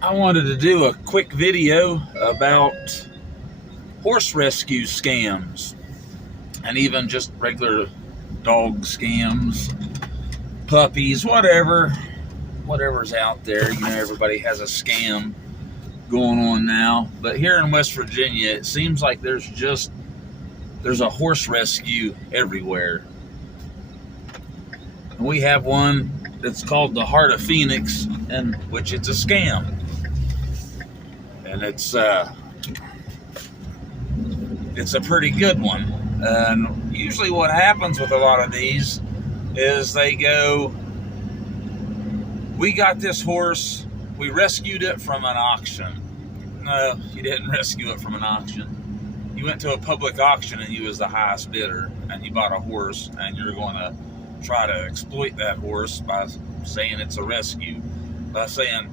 I wanted to do a quick video about horse rescue scams and even just regular dog scams, puppies, whatever's out there. You know, everybody has a scam going on now. But here in West Virginia, it seems like there's a horse rescue everywhere. And we have one that's called the Heart of Phoenix, and which it's a scam. And it's a pretty good one. And usually what happens with a lot of these is they go, we got this horse, we rescued it from an auction. No, you didn't rescue it from an auction. You went to a public auction and you was the highest bidder, and you bought a horse, and you're going to try to exploit that horse by saying it's a rescue, by saying,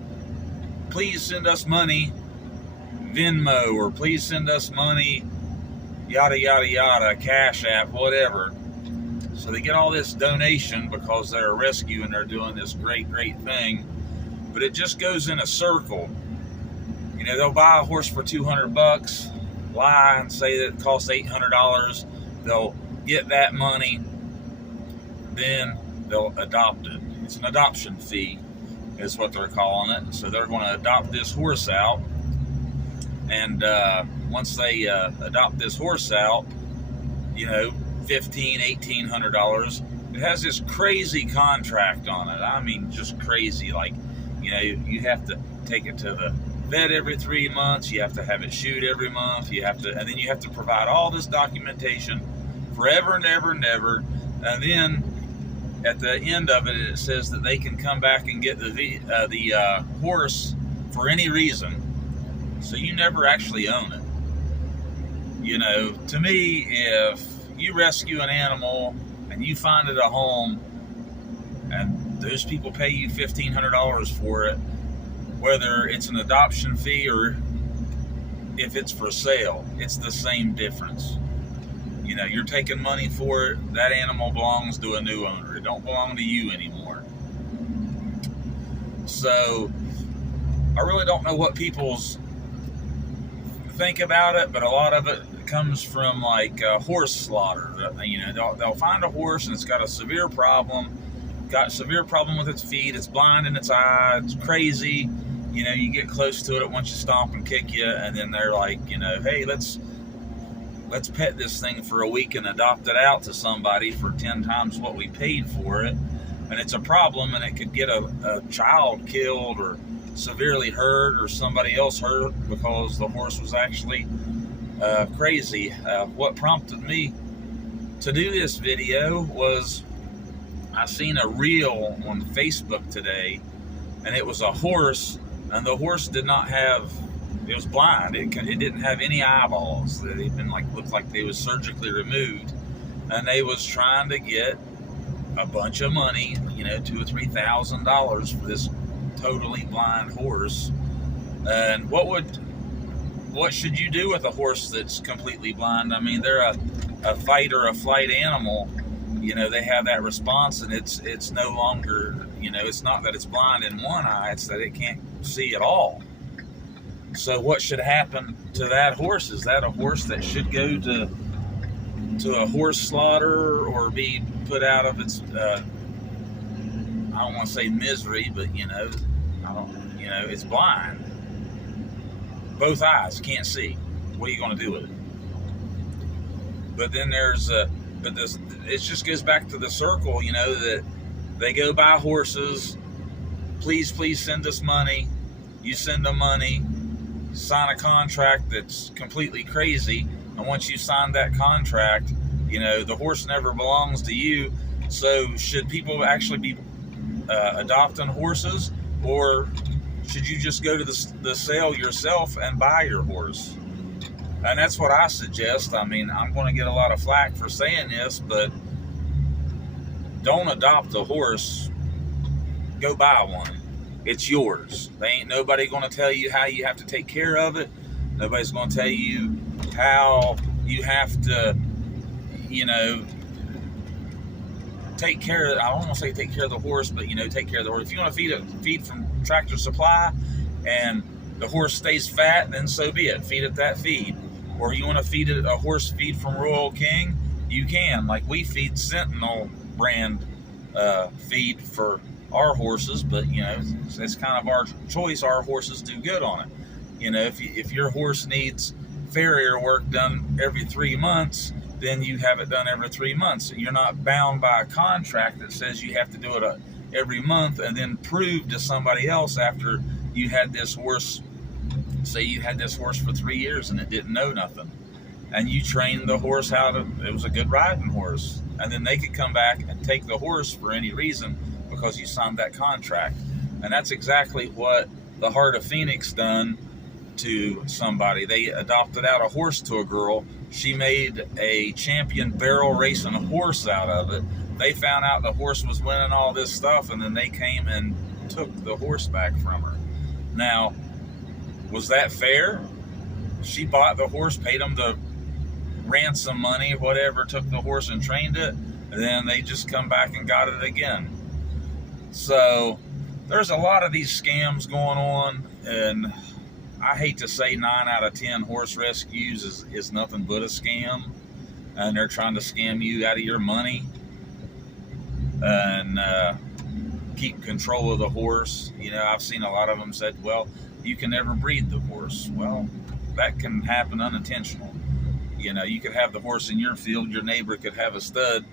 please send us money, Venmo, or please send us money, yada yada yada, Cash App, whatever. So they get all this donation because they're a rescue and they're doing this great thing, but it just goes in a circle. You know, they'll buy a horse for $200, lie and say that it costs $800. They'll get that money, then they'll adopt it. It's an adoption fee, is what they're calling it. So they're going to adopt this horse out. And once they adopt this horse out, you know, $1,500, $1,800, it has this crazy contract on it. I mean, just crazy. Like, you know, you have to take it to the vet every 3 months. You have to have it shoot every month. And then you have to provide all this documentation forever and ever and ever. And then at the end of it, it says that they can come back and get the horse for any reason. So you never actually own it. You know, to me, if you rescue an animal and you find it a home and those people pay you $1,500 for it, whether it's an adoption fee or if it's for sale, it's the same difference. You know, you're taking money for it. That animal belongs to a new owner. It don't belong to you anymore. So I really don't know what people's think about it, but a lot of it comes from like horse slaughter. You know, they'll find a horse and it's got a severe problem with its feet, it's blind in its eye, it's crazy. You know, you get close to it, it wants you to stomp and kick you, and then they're like, you know, hey, let's pet this thing for a week and adopt it out to somebody for 10 times what we paid for it. And it's a problem, and it could get a child killed or severely hurt or somebody else hurt because the horse was actually crazy. What prompted me to do this video was I seen a reel on Facebook today, and it was a horse, and the horse it was blind. It didn't have any eyeballs. They'd been looked like they was surgically removed, and they was trying to get a bunch of money, you know, $2,000 or $3,000 for this totally blind horse. And what should you do with a horse that's completely blind? I mean, they're a fight or a flight animal. You know, they have that response, and it's no longer, you know, it's not that it's blind in one eye, it's that it can't see at all. So what should happen to that horse? Is that a horse that should go to a horse slaughter or be put out of its I don't want to say misery, but you know, it's blind. Both eyes, can't see. What are you going to do with it? But then it just goes back to the circle, you know, that they go buy horses. Please send us money. You send them money, sign a contract that's completely crazy, and once you sign that contract, you know, the horse never belongs to you. So should people actually be adopting horses, or should you just go to the sale yourself and buy your horse? And that's what I suggest. I mean, I'm going to get a lot of flack for saying this, but don't adopt a horse. Go buy one. It's yours. They ain't nobody going to tell you how you have to take care of it. Nobody's going to tell you how you have to, you know, take care of, I don't want to say take care of the horse, but, you know, take care of the horse. If you want to feed from Tractor Supply, and the horse stays fat, then so be it. Feed it that feed. Or you want to feed it a horse feed from Royal King, you can. Like we feed Sentinel brand feed for our horses, but you know, it's kind of our choice. Our horses do good on it. You know, if your horse needs farrier work done every 3 months, then you have it done every 3 months. You're not bound by a contract that says you have to do it every month and then prove to somebody else after you had this horse, say you had this horse for 3 years and it didn't know nothing, and you trained the horse it was a good riding horse, and then they could come back and take the horse for any reason because you signed that contract. And that's exactly what the Heart of Phoenix done to somebody. They adopted out a horse to a girl. She made a champion barrel racing horse out of it. They found out the horse was winning all this stuff, and then they came and took the horse back from her. Now, was that fair? She bought the horse, paid them the ransom money, whatever, took the horse and trained it, and then they just come back and got it again. So there's a lot of these scams going on, and I hate to say 9 out of 10 horse rescues is nothing but a scam, and they're trying to scam you out of your money and keep control of the horse. You know, I've seen a lot of them said, well, you can never breed the horse. Well, that can happen unintentional. You know, you could have the horse in your field, your neighbor could have a stud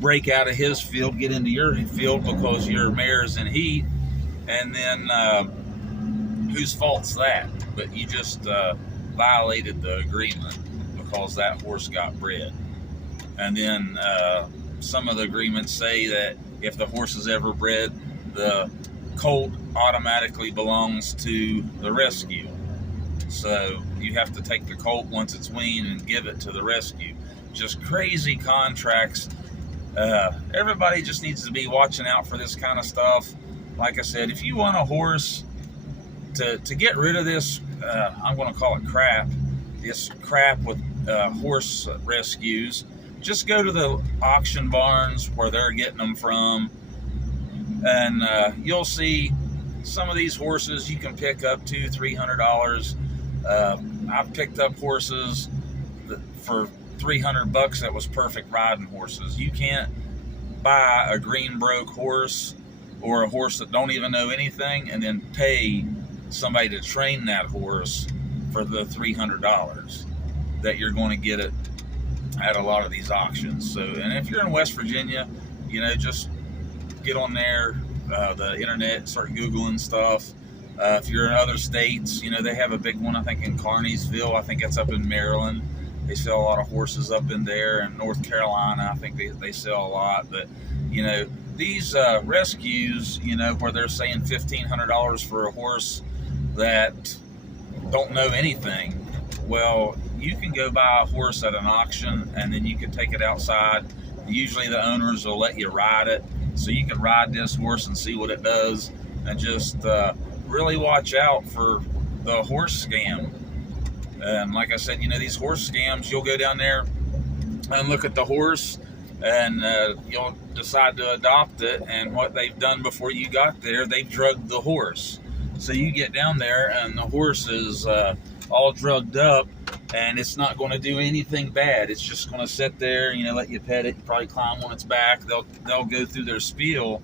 break out of his field, get into your field because your mare's in heat, and then whose fault's that? But you just violated the agreement because that horse got bred. And then some of the agreements say that if the horse is ever bred, the colt automatically belongs to the rescue. So you have to take the colt once it's weaned and give it to the rescue. Just crazy contracts. Everybody just needs to be watching out for this kind of stuff. Like I said, if you want a horse to get rid of this, I'm going to call it crap, this crap with horse rescues, just go to the auction barns where they're getting them from, and you'll see some of these horses you can pick up $200-300. I've picked up horses for $300 that was perfect riding horses. You can't buy a Greenbroke horse or a horse that don't even know anything and then pay somebody to train that horse for the $300 that you're going to get it at a lot of these auctions. So, and if you're in West Virginia, you know, just get on there, the internet, start Googling stuff. If you're in other states, you know, they have a big one, I think, in Carneysville. I think it's up in Maryland. They sell a lot of horses up in there. And North Carolina, I think they sell a lot. But, you know, these rescues, you know, where they're saying $1,500 for a horse that don't know anything, well, you can go buy a horse at an auction and then you can take it outside. Usually the owners will let you ride it, so you can ride this horse and see what it does, and just really watch out for the horse scam. And like I said, you know, these horse scams, you'll go down there and look at the horse, and you'll decide to adopt it, and what they've done before you got there, they've drugged the horse. So you get down there and the horse is all drugged up, and it's not going to do anything bad. It's just going to sit there, you know, let you pet it. You probably climb on its back. They'll go through their spiel.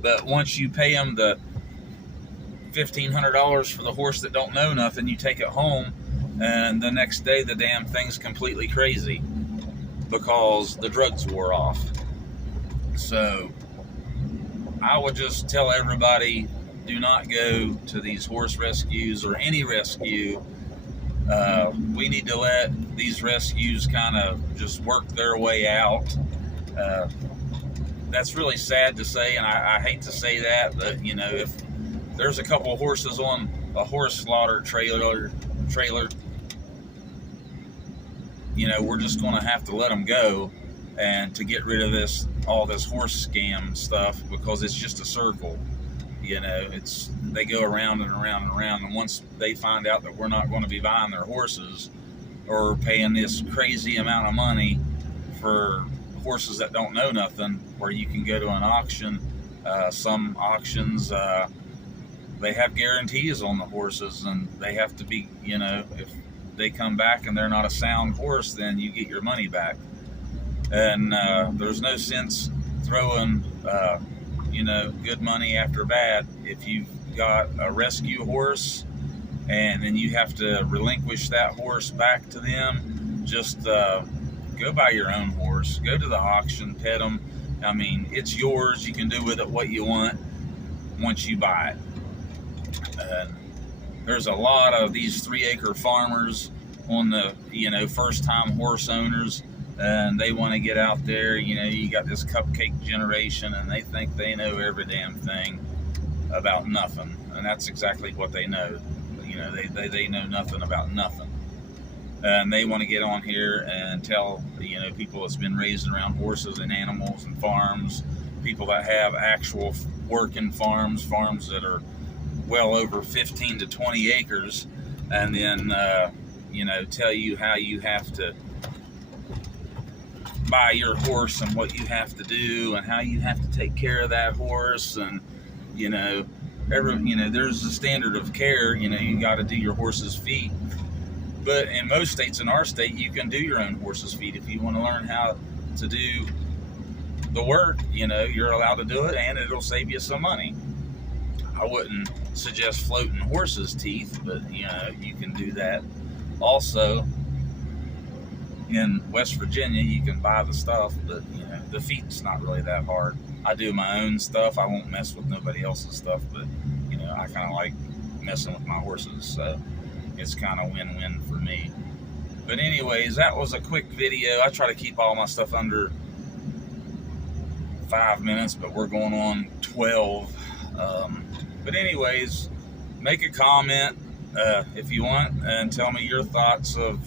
But once you pay them the $1,500 for the horse that don't know nothing, you take it home, and the next day the damn thing's completely crazy because the drugs wore off. So I would just tell everybody, do not go to these horse rescues or any rescue. We need to let these rescues kind of just work their way out. That's really sad to say, and I hate to say that, but you know, if there's a couple of horses on a horse slaughter trailer, you know, we're just going to have to let them go, and to get rid of all this horse scam stuff, because it's just a circle. You know, they go around and around and around, and once they find out that we're not going to be buying their horses or paying this crazy amount of money for horses that don't know nothing, where you can go to an auction, some auctions they have guarantees on the horses, and they have to be, you know, if they come back and they're not a sound horse, then you get your money back. And there's no sense throwing, you know, good money after bad. If you've got a rescue horse and then you have to relinquish that horse back to them, just go buy your own horse. Go to the auction, pet them. I mean, it's yours. You can do with it what you want once you buy it. And there's a lot of these 3-acre farmers on the, you know, first-time horse owners, and they want to get out there. You know, you got this cupcake generation, and they think they know every damn thing about nothing, and that's exactly what they know. You know, they know nothing about nothing, and they want to get on here and tell, you know, people that's been raised around horses and animals and farms, people that have actual working farms that are well over 15 to 20 acres, and then you know, tell you how you have to buy your horse and what you have to do and how you have to take care of that horse. And you know, there's a standard of care. You know, you got to do your horse's feet, but in most states, in our state, you can do your own horse's feet if you want to learn how to do the work. You know, you're allowed to do it, and it'll save you some money. I wouldn't suggest floating horses' teeth, but you know, you can do that. Also, in West Virginia, you can buy the stuff, but you know, the feet's not really that hard. I do my own stuff. I won't mess with nobody else's stuff, but you know, I kind of like messing with my horses, so it's kind of win-win for me. But anyways, that was a quick video. I try to keep all my stuff under 5 minutes, but we're going on 12. But anyways, make a comment if you want, and tell me your thoughts of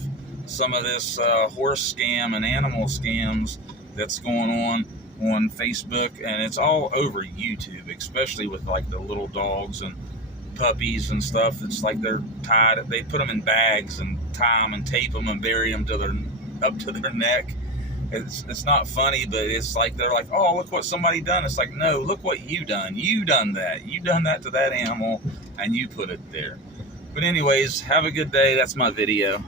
some of this horse scam and animal scams that's going on Facebook, and it's all over YouTube, especially with like the little dogs and puppies and stuff. It's like they're tied, they put them in bags and tie them and tape them and bury them up to their neck. It's not funny, but it's like they're like, oh, look what somebody done. It's like, no, look what you done. You done that to that animal, and you put it there. But anyways, have a good day. That's my video.